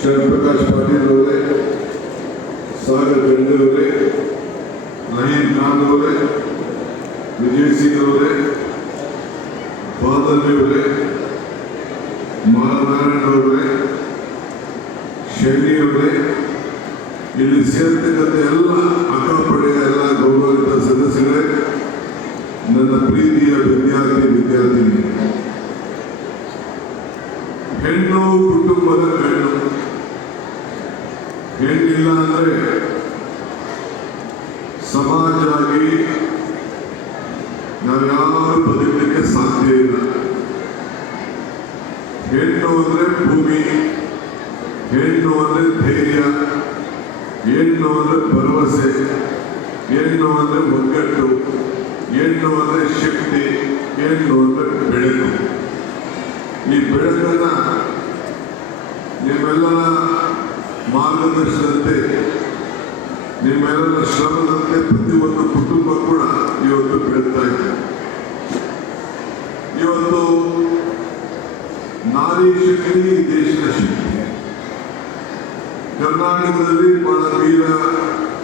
ಶರಣ್ಪ್ರಕಾಶ್ ಪಾಟೀಲ್ ಅವರೇ, ಸಾಗರ್ ಗಂಡೆ ಅವರೇ, ರಹೀಂ ಖಾನ್ ಅವರೇ, ವಿಜಯ್ ಸಿಂಗ್ ಅವರೇ, ಬಾದಲ್ ಅವರೇ, ಮಾಲನಾರಾಯಣ ಅವರೇ, ಶೈಲಿ ಅವರೇ, ಇಲ್ಲಿ ಸೇರ್ತಕ್ಕಂಥ ಎಲ್ಲ ಅಕ್ಕಪಡೆಯ ಎಲ್ಲ ಗೌರವಿತ ಸದಸ್ಯರೇ, ನನ್ನ ಪ್ರೀತಿಯ ವಿದ್ಯಾರ್ಥಿನಿ, ಹೆಣ್ಣು ಕುಟುಂಬದ ಹೆಣ್ಣು. ಹೆಣ್ಣಿಲ್ಲ ಅಂದರೆ ಸಮಾಜ ಆಗಿ ನಾವ್ಯಾರು ಬದುಕಲಿಕ್ಕೆ ಸಾಧ್ಯ ಇಲ್ಲ. ಹೆಣ್ಣು ಅಂದರೆ ಭೂಮಿ, ಹೆಣ್ಣು ಅಂದರೆ ಧೈರ್ಯ, ಹೆಣ್ಣು ಅಂದರೆ ಭರವಸೆ, ಹೆಣ್ಣು ಅಂದರೆ ಒಗ್ಗಟ್ಟು, ಹೆಣ್ಣು ಅಂದರೆ ಶಕ್ತಿ, ಹೆಣ್ಣು ಅಂದರೆ ಬೆಳಕು. ಈ ಬೆಳಕನ್ನ ನಿಮ್ಮೆಲ್ಲರ ಮಾರ್ಗದರ್ಶನದಂತೆ, ನಿಮ್ಮೆಲ್ಲರ ಶ್ರಮದಂತೆ ಪ್ರತಿಯೊಂದು ಕುಟುಂಬ ಕೂಡ ಇವತ್ತು ಬೆಳಗ್ತಾ ಇದೆ. ಇವತ್ತು ನಾರಿ ಶಕ್ತಿ ದೇಶದ ಶಕ್ತಿ. ಕರ್ನಾಟಕದಲ್ಲಿ ಬಹಳ ವೀರ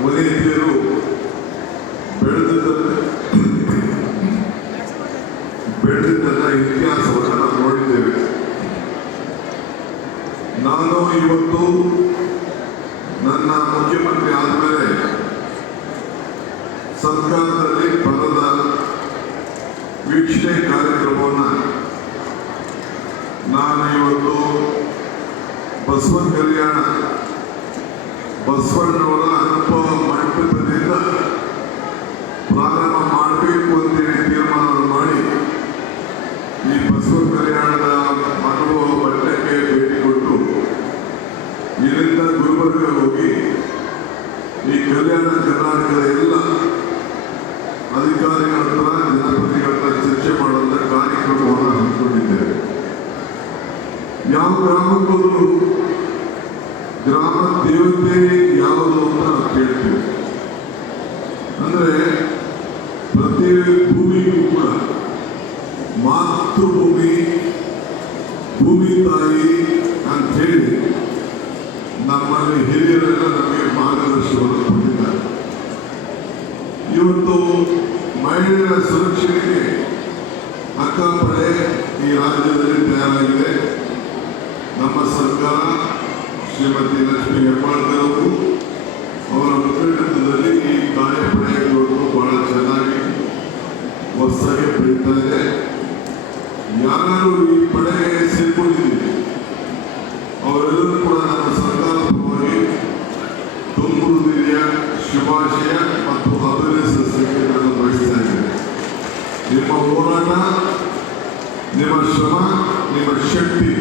ವನಿತೆಯರು ಬೆಳೆದಿದ್ದನ್ನ ಇತಿಹಾಸವನ್ನು ನಾವು ನೋಡಿದ್ದೇವೆ. ನಾನು ಇವತ್ತು ನನ್ನ ಮುಖ್ಯಮಂತ್ರಿ ಆದಮೇಲೆ ಸರ್ಕಾರದಲ್ಲಿ ಪದದ ವೀಕ್ಷಣೆ ಕಾರ್ಯಕ್ರಮವನ್ನು ನಾನು ಇವತ್ತು ಬಸವನ ಕಲ್ಯಾಣ ಬಸವಣ್ಣವರ ಅನುಭವ ಮಂಟಪದಿಂದ ಪ್ರಾರಂಭ ಮಾಡಬೇಕು ಅಂತೇಳಿ ತೀರ್ಮಾನ ಮಾಡಿ ಈ ಬಸವ ಕಲ್ಯಾಣದ ಅನುಭವ ಮಟ್ಟಕ್ಕೆ ಭೇಟಿ ಕೊಟ್ಟು ಇಲ್ಲಿಂದ ಗುಲ್ಬರ್ಗ ಹೋಗಿ ಈ ಕಲ್ಯಾಣ ಕರ್ನಾಟಕದ ಎಲ್ಲ ಅಧಿಕಾರಿಗಳ ಹತ್ರ ಜನಪ್ರತಿನಿಧಿಗಳ ಹತ್ರ ಚರ್ಚೆ ಮಾಡುವಂತ ಕಾರ್ಯಕ್ರಮವನ್ನು ಹಮ್ಮಿಕೊಂಡಿದ್ದೇವೆ. ಯಾವ ಗ್ರಾಮಕ್ಕೋದ್ರು ಗ್ರಾಮ ದೇವತೆ ಯಾವುದು ಅಂತ ನಾವು ಕೇಳ್ತೀವಿ. ಅಂದ್ರೆ ಪ್ರತಿ ಭೂಮಿಗೂ ಕೂಡ ಮಾತೃಭೂಮಿ, ಭೂಮಿ ತಾಯಿ ಅಂತ ಹೇಳಿ ನಮ್ಮಲ್ಲಿ ಹಿರಿಯರೆಲ್ಲ ನಮಗೆ ಮಾರ್ಗದರ್ಶನವನ್ನು ಕೊಟ್ಟಿದ್ದಾರೆ. ಇವತ್ತು ಮಹಿಳೆಯರ ಸುರಕ್ಷತೆಗೆ ಅಕ್ಕಪಡೆ ಈ ರಾಜ್ಯದಲ್ಲಿ ತಯಾರಾಗಿದೆ. ನಮ್ಮ ಸರ್ಕಾರ ಶ್ರೀಮತಿ ಲಕ್ಷ್ಮೀ ಹೆಬ್ಬಾಳ್ಕರ್ ಅವರು ಅವರ ಮುಖಂಡತ್ವದಲ್ಲಿ ಈ ಕಾರ್ಯಪಡೆಗಳು ಬಹಳ ಚೆನ್ನಾಗಿ ಹೊಸದಾಗಿ ಬೆಳೀತಾ ಇದೆ. ಯಾರು ಈ ಪಡೆಗೆ ಸೇರ್ಕೊಂಡಿದ್ದೀವಿ ಅವರೆಲ್ಲರೂ ಕೂಡ ನಮ್ಮ ಸರ್ಕಾರದ ಪರವಾಗಿ ತುಂಬು ಹೃದಯ ಶುಭಾಶಯ ಮತ್ತು ಅಭಿನಂದಿಸಲಿಕ್ಕೆ ನಾನು ಬಯಸ್ತಾ ಇದ್ದೇನೆ. ನಿಮ್ಮ ಹೋರಾಟ, ನಿಮ್ಮ ಶ್ರಮ, ನಿಮ್ಮ ಶಕ್ತಿ,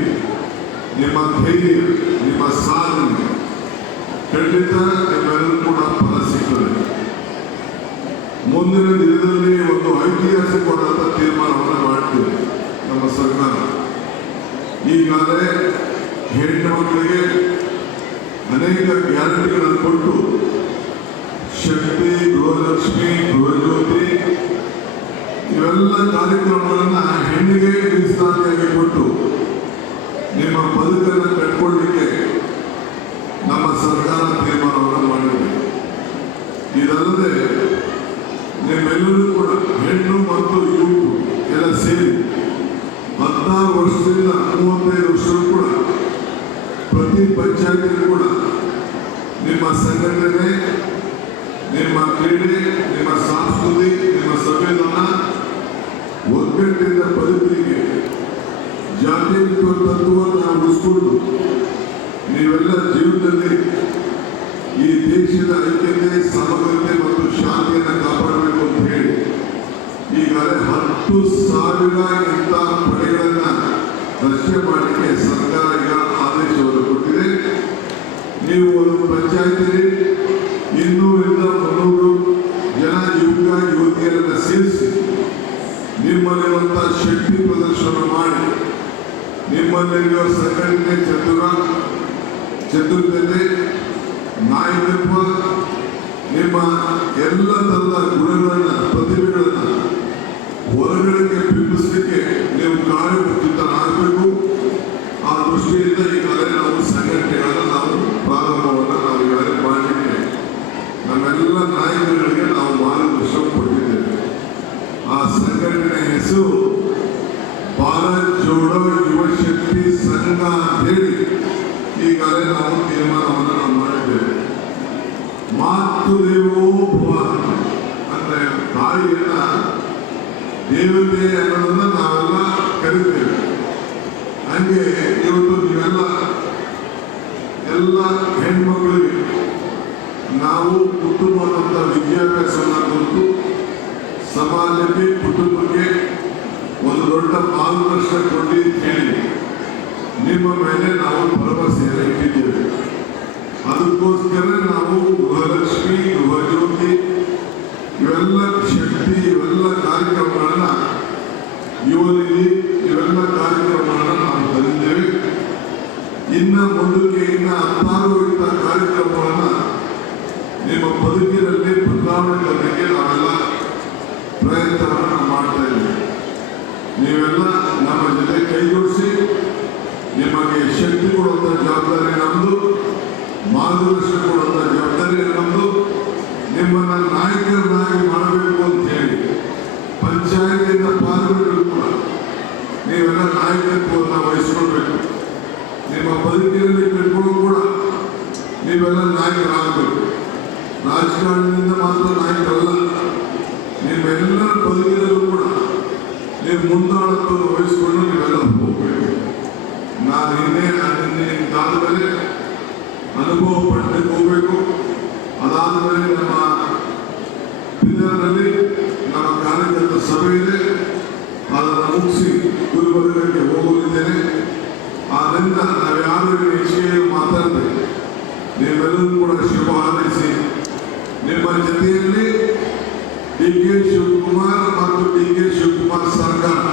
ನಿಮ್ಮ ಧೈರ್ಯ, ನಿಮ್ಮ ಸಾಧನೆ ಖಂಡಿತ ನಿಮ್ಮೆಲ್ಲರೂ ಕೂಡ ಫಲ ಸಿಗ್ತದೆ. ಮುಂದಿನ ದಿನದಲ್ಲಿ ಒಂದು ಐತಿಹಾಸಿಕವಾದಂಥ ತೀರ್ಮಾನವನ್ನು ಮಾಡ್ತೇವೆ ನಮ್ಮ ಸರ್ಕಾರ. ಈಗಾಗಲೇ ಹೆಣ್ಣು ಮಕ್ಕಳಿಗೆ ಅನೇಕ ಗ್ಯಾರಂಟಿಗಳನ್ನು ಕೊಟ್ಟು ಶಕ್ತಿ, ಗೃಹಲಕ್ಷ್ಮಿ, ಗೃಹಜ್ಯೋತಿ ಇವೆಲ್ಲ ಕಾರ್ಯಕ್ರಮಗಳನ್ನು ಹೆಣ್ಣಿಗೆ ಮೀಸಲಾತಿಯಾಗಿ ಕೊಟ್ಟು ನಿಮ್ಮ ಬದುಕನ್ನು ಕಟ್ಕೊಳ್ಳಿಕ್ಕೆ ನಮ್ಮ ಸರ್ಕಾರ ತೀರ್ಮಾನವನ್ನು ಮಾಡಿದೆ. ಇದಲ್ಲದೆ ನಿಮ್ಮೆಲ್ಲರೂ ಕೂಡ ಹೆಣ್ಣು ಮತ್ತು ಯುವಕರು ಎಲ್ಲ ಸೇರಿ 16 ವರ್ಷದಿಂದ 35 ವರ್ಷ ಕೂಡ ಪ್ರತಿ ಪಂಚಾಯತ್ ಕೂಡ ನಿಮ್ಮ ಸಂಘಟನೆ, ನಿಮ್ಮ ಕ್ರೀಡೆ, ನಿಮ್ಮ ಸಂಸ್ಕೃತಿ, ನಿಮ್ಮ ಸಂವಿಧಾನ ಒಗ್ಗಟ್ಟಿಂದ ಬದುಕಲಿಕ್ಕೆ ಜಾತ್ಯತೀತ ತತ್ವವನ್ನು ನಾವು ಉಳಿಸ್ಕೊಂಡು ನೀವೆಲ್ಲ ಜೀವನದಲ್ಲಿ ಈ ದೇಶದ ಐಕ್ಯತೆ, ಸಮಗ್ರತೆ ಮತ್ತು ಶಾಂತಿಯನ್ನು ಕಾಪಾಡಬೇಕು ಅಂತ ಹೇಳಿ ಈಗಾಗಲೇ 10,000 ಇಂಥ ಪಡೆಗಳನ್ನ ರಚನೆ ಮಾಡಲಿಕ್ಕೆ ಸರ್ಕಾರ ಈಗ ಆದೇಶವನ್ನು ಕೊಟ್ಟಿದೆ. ನೀವು ಒಂದು ಪಂಚಾಯತಿಯಲ್ಲಿ 200ರಿಂದ 300 ಜನ ಯುವಕ ಯುವತಿಯರನ್ನ ಸೇರಿಸಿ ನಿಮ್ಮಲ್ಲಿರುವಂತಹ ಶಕ್ತಿ ಪ್ರದರ್ಶನ ಮಾಡಿ ನಿಮ್ಮಲ್ಲಿರುವ ಸಂಘಟನೆ ಚತುರತೆ, ನಾಯಕತ್ವ, ನಿಮ್ಮ ಎಲ್ಲ ತರದ ಗುಣಗಳನ್ನ, ಪ್ರತಿಭೆಗಳನ್ನ ಹೊರಗಡೆಗೆ ಬಿಂಬಿಸಲಿಕ್ಕೆ ನೀವು ಕಾರ್ಯಪ್ರವೃತ್ತರಾಗಬೇಕು. ಆ ದೃಷ್ಟಿಯಿಂದ ಈಗಾಗಲೇ ನಾವು ಸಂಘಟನೆಗಳನ್ನು ನಾವೆಲ್ಲ ನಾಯಕರುಗಳಿಗೆ ನಾವು ಮಾರ್ಗದರ್ಶನ ಕೊಟ್ಟಿದ್ದೇವೆ. ಆ ಸಂಘಟನೆ ಹೆಸರು ಭಾರತ್ ಜೋಡೋ ಯುವ ಶಕ್ತಿ ಸಂಘ ಅಂತೇಳಿ ಈಗಾಗಲೇ ನಾವು ತೀರ್ಮಾನವನ್ನು ನಾವು ಮಾಡಿದ್ದೇವೆ. ಮಾತು ದೇವೋ ಭವ ಅಂದ್ರೆ ತಾಯಿಯನ್ನ ದೇವತೆ ಅನ್ನೋದನ್ನ ನಾವೆಲ್ಲ ಕರಿತೇವೆ. ಹಂಗೆ ಇವತ್ತು ನೀವೆಲ್ಲ ಎಲ್ಲ ಹೆಣ್ಮಕ್ಳಿಗೆ ನಾವು ಕುಟುಂಬದಂತ ವಿದ್ಯಾಭ್ಯಾಸವನ್ನು ಕೊಟ್ಟು ಸಮಾಜಕ್ಕೆ ಕುಟುಂಬಕ್ಕೆ ಒಂದು ದೊಡ್ಡ ಮಾರ್ಗದರ್ಶನ ಕೊಡಿ ಅಂತ ಹೇಳಿ ನಿಮ್ಮ ಮೇಲೆ ನಾವು ಭರವಸೆಯನ್ನು ಇಟ್ಟಿದ್ದೇವೆ. ಅದಕ್ಕೋಸ್ಕರ ನಾವು ಗೃಹಲಕ್ಷ್ಮಿ, ಗೃಹಜ್ಯೋತಿ ಇವೆಲ್ಲ ಶಕ್ತಿ ಇವೆಲ್ಲ ಕಾರ್ಯಕ್ರಮಗಳನ್ನ ಯುವನಿಧಿ ಇವೆಲ್ಲ ಕಾರ್ಯಕ್ರಮಗಳನ್ನ ನಾವು ತಂದಿದ್ದೇವೆ. ಇನ್ನು ಮುಂದಕ್ಕೆ ಹತ್ತಾರು ಇಂಥ ಕಾರ್ಯಕ್ರಮಗಳನ್ನ ನಿಮ್ಮ ಬದುಕಿನಲ್ಲಿ ಬದಲಾವಣೆ ತರಲಿಕ್ಕೆ ನಾವೆಲ್ಲ ಪ್ರಯತ್ನವನ್ನು ಮಾಡ್ತಾ ಇದ್ದೇವೆ. ನೀವೆಲ್ಲ ನಮ್ಮ ಜೊತೆ ಕೈಗೂಡಿಸಿ ನಿಮಗೆ ಶಕ್ತಿ ಕೊಡುವಂಥ ಜವಾಬ್ದಾರಿ ನಮ್ಮದು, ಮಾರ್ಗದರ್ಶನ ಕೊಡುವಂಥ ಜವಾಬ್ದಾರಿ ನಮ್ಮದು. ನಿಮ್ಮನ್ನ ನಾಯಕರನ್ನಾಗಿ ಮಾಡಬೇಕು ಅಂತ ಹೇಳಿ ಪಂಚಾಯತಿಯಿಂದ ಪಾರ್ಲಿಮೆಂಟ್ ಕೂಡ ನೀವೆಲ್ಲ ನಾಯಕತ್ವವನ್ನು ವಹಿಸ್ಕೊಳ್ಬೇಕು. ನಿಮ್ಮ ಬದುಕಿನಲ್ಲಿ ಕಟ್ಕೊಳ್ಳೋ ಕೂಡ ನೀವೆಲ್ಲ ನಾಯಕರಾಗಬೇಕು. ರಾಜಕಾರಣದಿಂದ ಮಾತ್ರ ನಾಯಕರಲ್ಲ, ನಿಮ್ಮೆಲ್ಲರ ಬದುಕಿನಲ್ಲೂ ಕೂಡ ನೀವು ಮುಂದಾಳತ್ವವನ್ನು ವಹಿಸಿಕೊಂಡು ನೀವೆಲ್ಲ ಹೋಗಬೇಕು. ನಾನು ನಿಮ್ದಾದ ಮೇಲೆ ಅನುಭವ ಪಡೆದು ಹೋಗಬೇಕು. ಅದಾದ ಮೇಲೆ ನಮ್ಮ ಬಿದರ್ನಲ್ಲಿ ನಮ್ಮ ಕಾರ್ಯಕರ್ತ ಸಭೆ ಇದೆ, ಅದನ್ನು ಮುಗಿಸಿ ಗುಲ್ಬರ್ಗಕ್ಕೆ ಹೋಗಲಿದ್ದೇನೆ. ಆದ್ದರಿಂದ ನಾವ್ಯಾರು ಹೆಚ್ಚಿಗೆ ಮಾತಾಡಿದೆ ನೀವೆಲ್ಲರೂ ಕೂಡ ಶುಭ ಹಾರೈಸಿ ನಿಮ್ಮ ಜೊತೆಯಲ್ಲಿ ಡಿ.ಕೆ. ಶಿವಕುಮಾರ್ ಮತ್ತು ಡಿ.ಕೆ. ಶಿವಕುಮಾರ್ ಸರ್ಕಾರ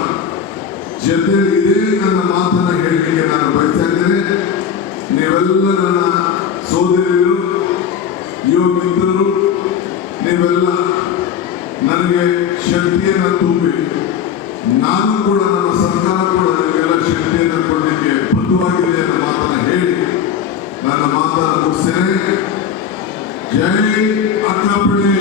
ಜೊತೆಯಲ್ಲಿ ಇದೇ ನನ್ನ ಮಾತನ್ನು ಹೇಳಲಿಕ್ಕೆ ನಾನು ಬಯಸ್ತಾ ಇದ್ದೇನೆ. ನೀವೆಲ್ಲ ನನ್ನ ಸೋದರಿಯರು, ಯುವ ಮಿತ್ರರು, ನೀವೆಲ್ಲ ನನಗೆ ಶಕ್ತಿಯನ್ನು ತುಂಬಿ ನಾನು ಕೂಡ ನಮ್ಮ ಸರ್ಕಾರ ಕೂಡ ನನಗೆಲ್ಲ ಶಕ್ತಿಯನ್ನು ಕೊಡಲಿಕ್ಕೆ ಬದ್ಧವಾಗಿದೆ ಅನ್ನೋ ಮಾತನ್ನು ಹೇಳಿ ನನ್ನ ಮಾತನ್ನು ಮುಗಿಸ್ತೇನೆ. ಜೈ ಅಕ್ಕಪಡೆ.